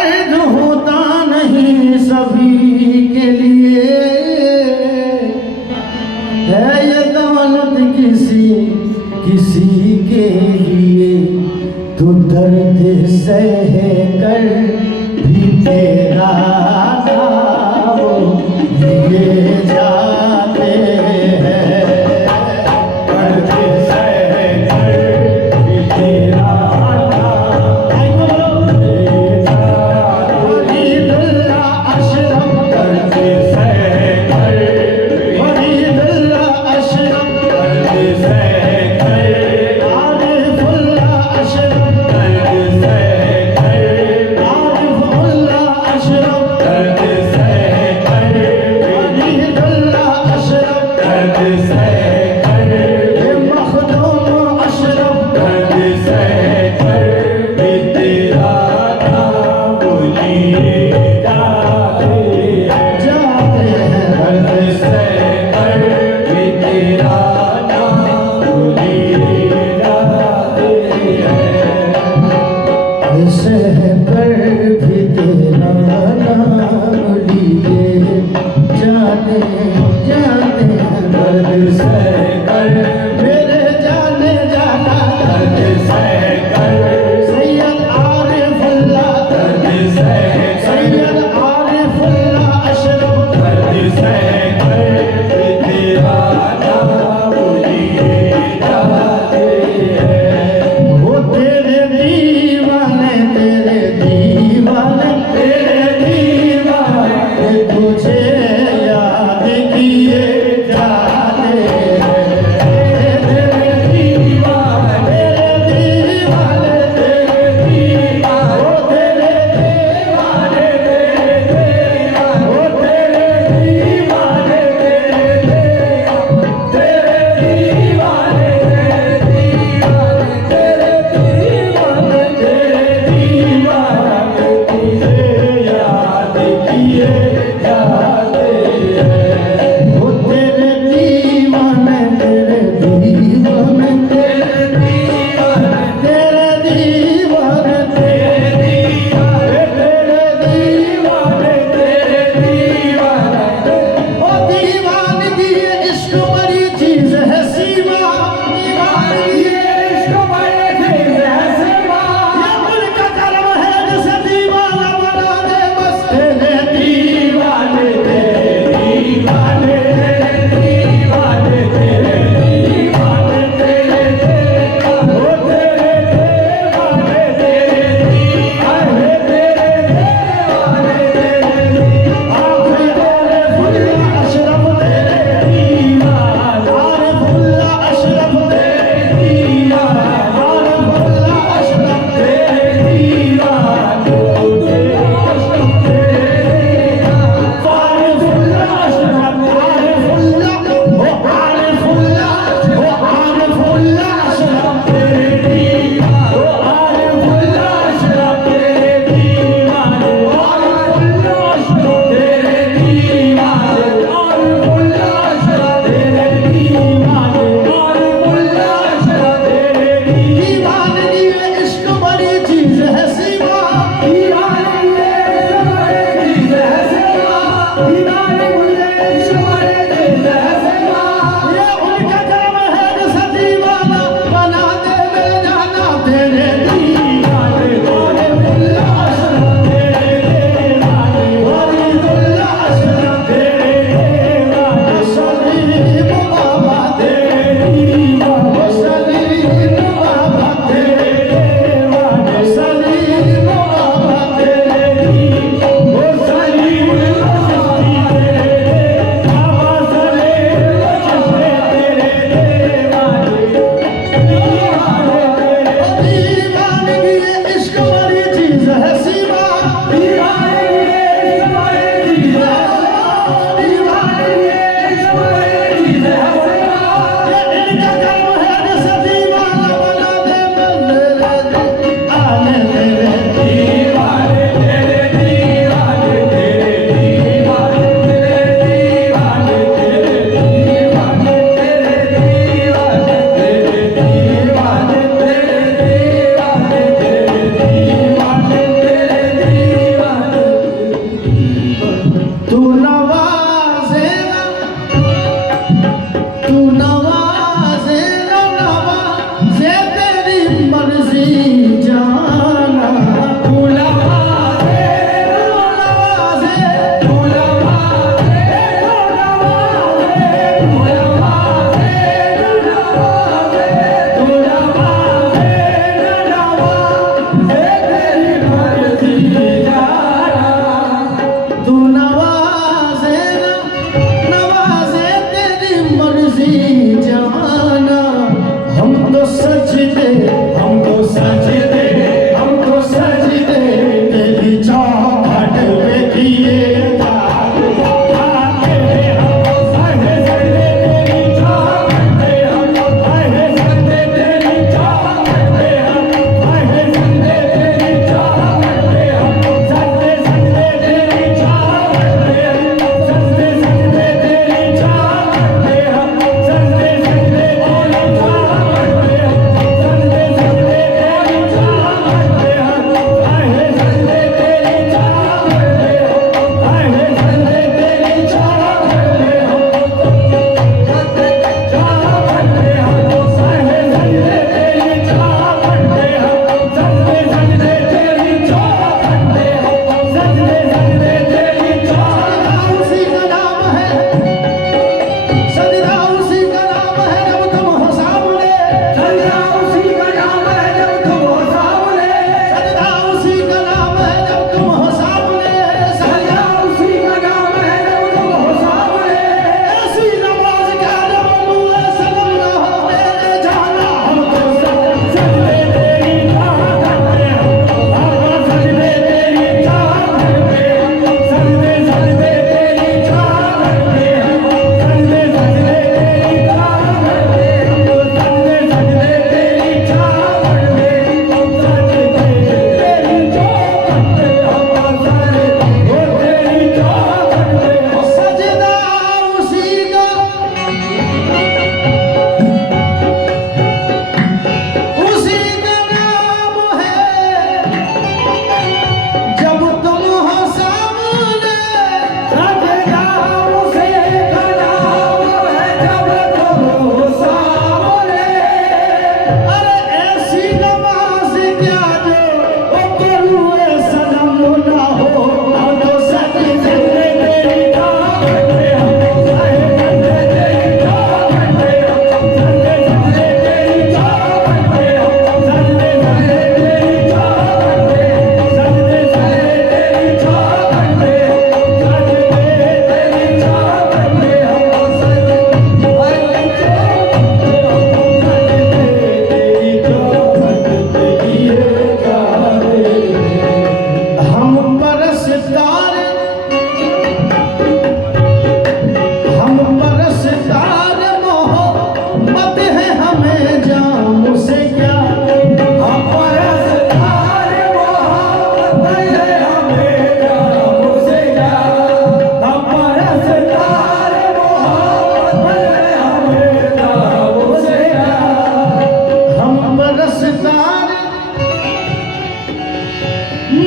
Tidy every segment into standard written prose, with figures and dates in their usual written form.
दर्द होता नहीं सभी के लिए, है ये दौलत किसी किसी के लिए, तो दर्द सह कर भी तेरा नाम लिए जाते हैं। दर्द सह कर भी तेरा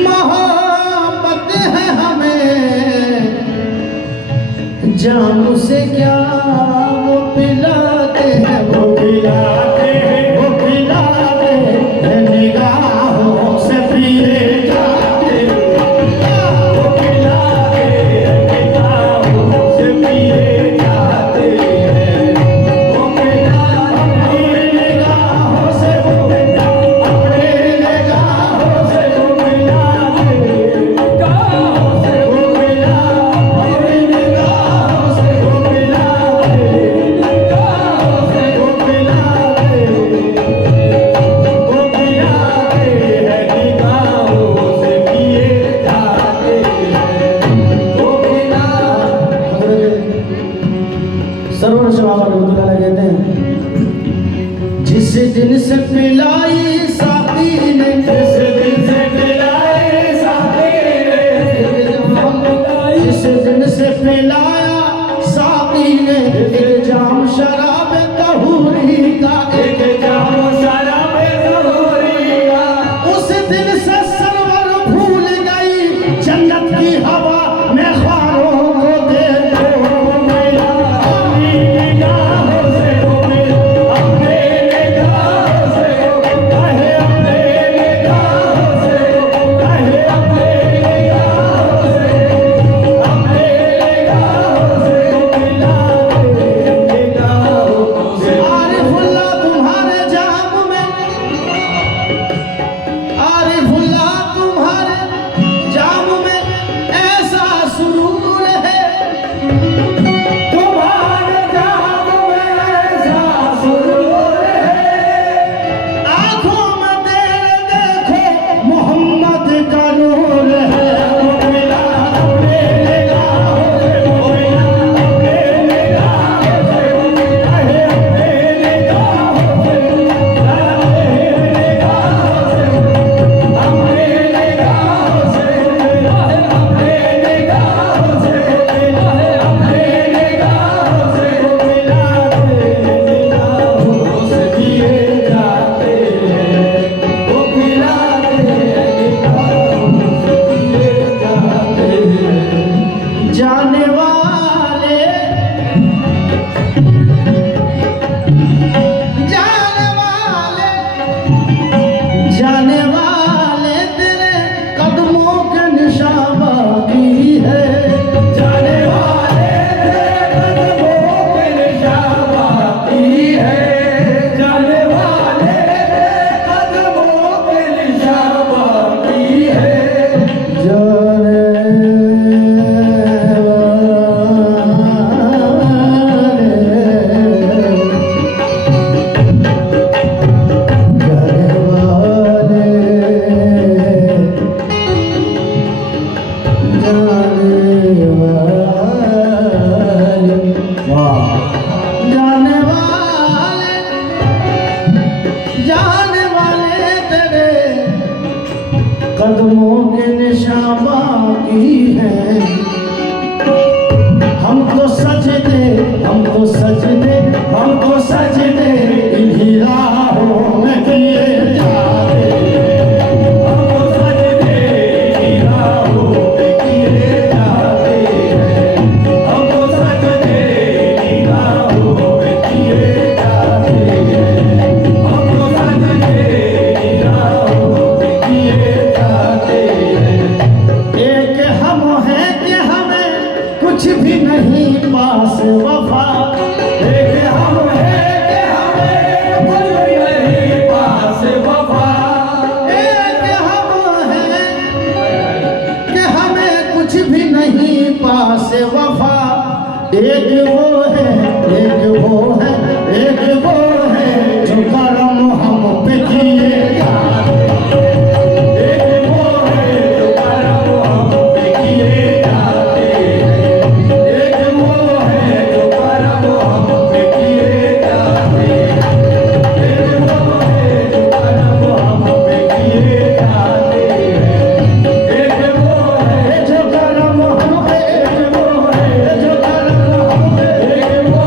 मोहब्बत है हमें जाम से क्या वो पिलाते हैं, वो पिलाते हैं, वो पिलाते हैं, निगाहों से पिए जाते हैं, वो पिलाते हैं, निगाहों से पिए जाते हैं, वो पिलाते हैं, निगाहों से, अपने निगाहों से वो पिलाते हैं, निगाहों से वो पिलाते हैं, निगाहों से वो पिलाते हैं, निगाहों से वो पिलाते हैं, वो पिलाते हैं, निगाहों से पिए जाते हैं, वो पिलाते हैं। सरवर शबाब रहमतुल्लाह अलैह कहते हैं, जिस दिन से पिलाई साथी ने, जिस दिन से पिलाई साथी ने, जिस दिन से पिलाया साथी ने, एक जाम शराब तहूरी का, एक जाम शराब तहूरी का, उस दिन से सरवर भूल गई जन्नत की हवा में ख्वारों को दे दो मैया, अपनी निगाहों से वो मिल, अपने निगाहों से वो कहे, अपने निगाहों से वो कहे, अपने निगाहों से, अपने निगाहों से वो मिलाते हैं, निगाहों से। आरिफुल्लाह तुम्हारे जाम में, आरिफुल्लाह तुम्हारे जाम में ऐसा सुरूर है, तुम्हारे जाम में ऐसा सुरूर है, आंखों में तेरे देखो मोहम्मद का नूर है, वो मिला अपने निगाहों से, वो मिला अपने निगाहों से, वो कहे अपने निगाहों से, अपने निगाहों से, अपने निगाहों से, अपने निगाहों से, अपने निगाहों से वो मिलाते हैं, निगाहों से पिए जाते हैं, वो पिलाते हैं, निगाहों से पिए जाते हैं। जाने वाले, जाने वाले, जाने वाले तेरे कदमों के निशान बाकी है, जाने वाले तेरे कदमों के निशान बाकी है, जाने वाले तेरे कदमों के निशान बाकी है, जाने जाने वाले, जाने वाले तेरे कदमों के निशान बाकी हैं, हम तो सजदे, हम तो सजदे, हम तो सजदे इन्हीं राहों में किए जाते हैं, हम तो सजदे इन्हीं राहों में किए जाते हैं, हम तो सजदे इन्हीं राहों में किए जाते हैं, हम तो सजदे इन्हीं राहों में किए जाते हैं। एक हम हैं कि हमें कुछ भी नहीं पास वफा, एक हम हैं कि हमें कुछ भी नहीं पास वफा, एक हम हैं कि हमें कुछ भी नहीं पास वफा, एक वो है, एक वो है, एक वो है जो करम हम पे किए जाते हैं, एक वो है जो करम हम पे किए जाते हैं, एक वो है जो करम हम पे किए जाते हैं, एक वो है जो करम हम पे किए जाते हैं, एक वो है जो करम हम पे, एक वो है जो करम हम पे, एक वो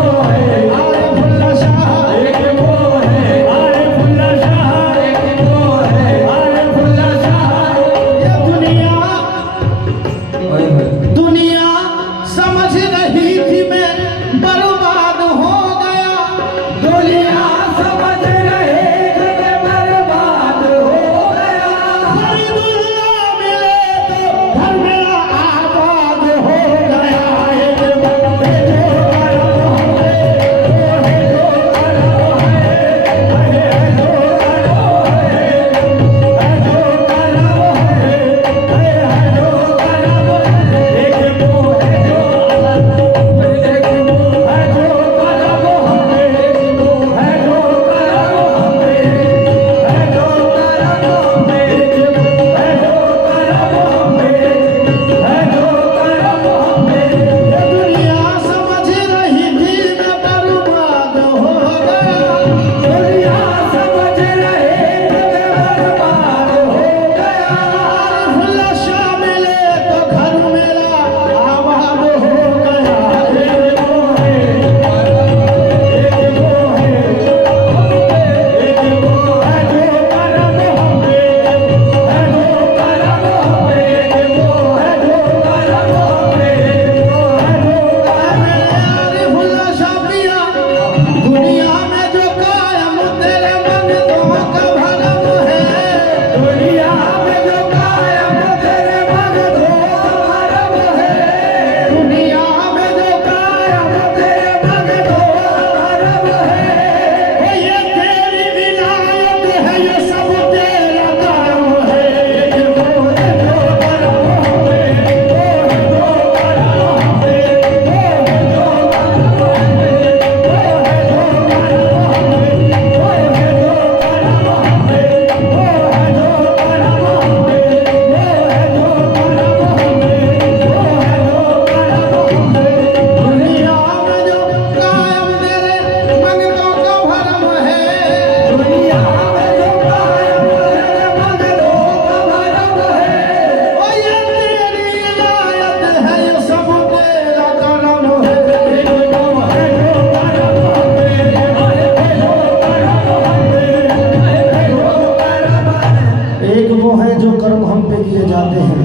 वो है जो कर्म हम पे किए जाते हैं,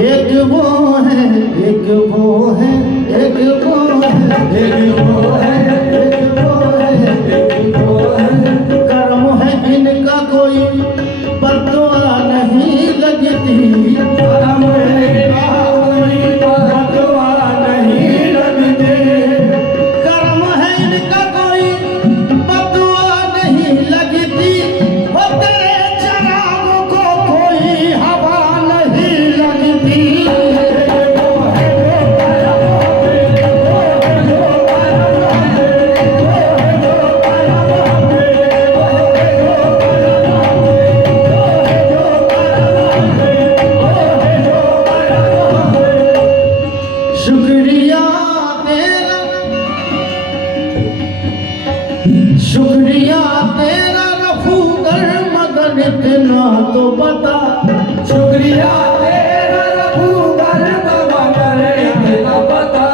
एक वो है, एक वो है, एक वो है, एक वो है, एक वो है, एक वो है। कर्म है इनका कोई बददुआ नहीं लगती, कर्म है इनका कोई बददुआ नहीं लगती, कर्म है इनका कोई बददुआ नहीं लगती, वो तेरे चरागों को कोई हवा नहीं लगती। शुक्रिया तेरा, शुक्रिया तेरा रफूगर, मगर इतना तो बता, शुक्रिया तेरा रफूगर, मगर इतना बता,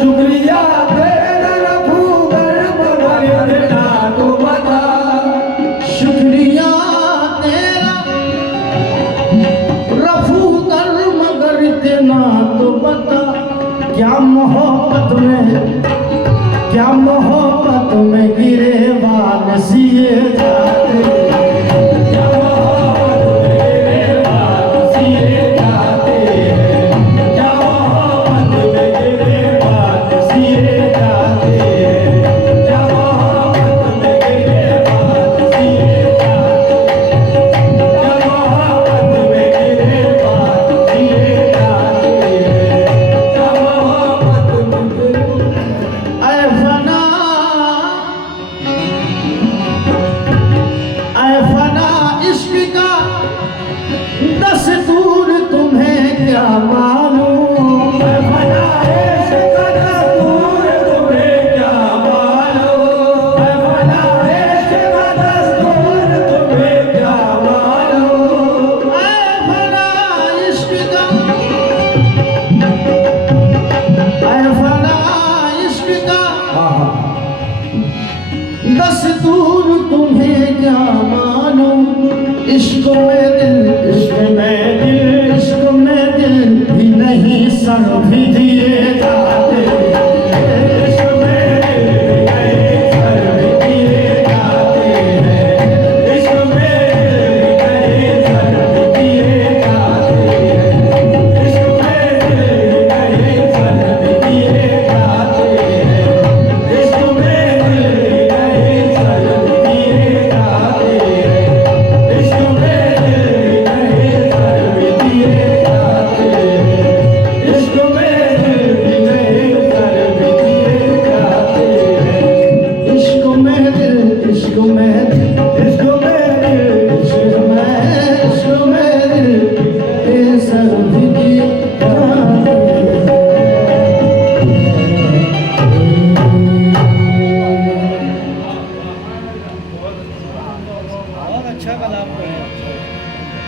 शुक्रिया तेरा रफूगर, मगर इतना तो बता, शुक्रिया तेरा रफूगर, मगर इतना तो बता। क्या मोहब्बत में, क्या मोहब्बत में गिरेबान सिए जाते, क्या मोहब्बत में गिरेबान सिए जाते, क्या मोहब्बत में गिरेबान सिए जाते, क्या मोहब्बत में गिरेबान सिए जाते, क्या मोहब्बत में गिरेबान सिए जाते। दस्तूर तुम्हें क्या मालूम, फना इश्क का दस्तूर तुम्हें क्या मालूम, फना इश्क का दस्तूर तुम्हें क्या मालूम, फना इश्क का, फना इश्क का दस्तूर तुम्हें क्या मालूम, इश्क में दिल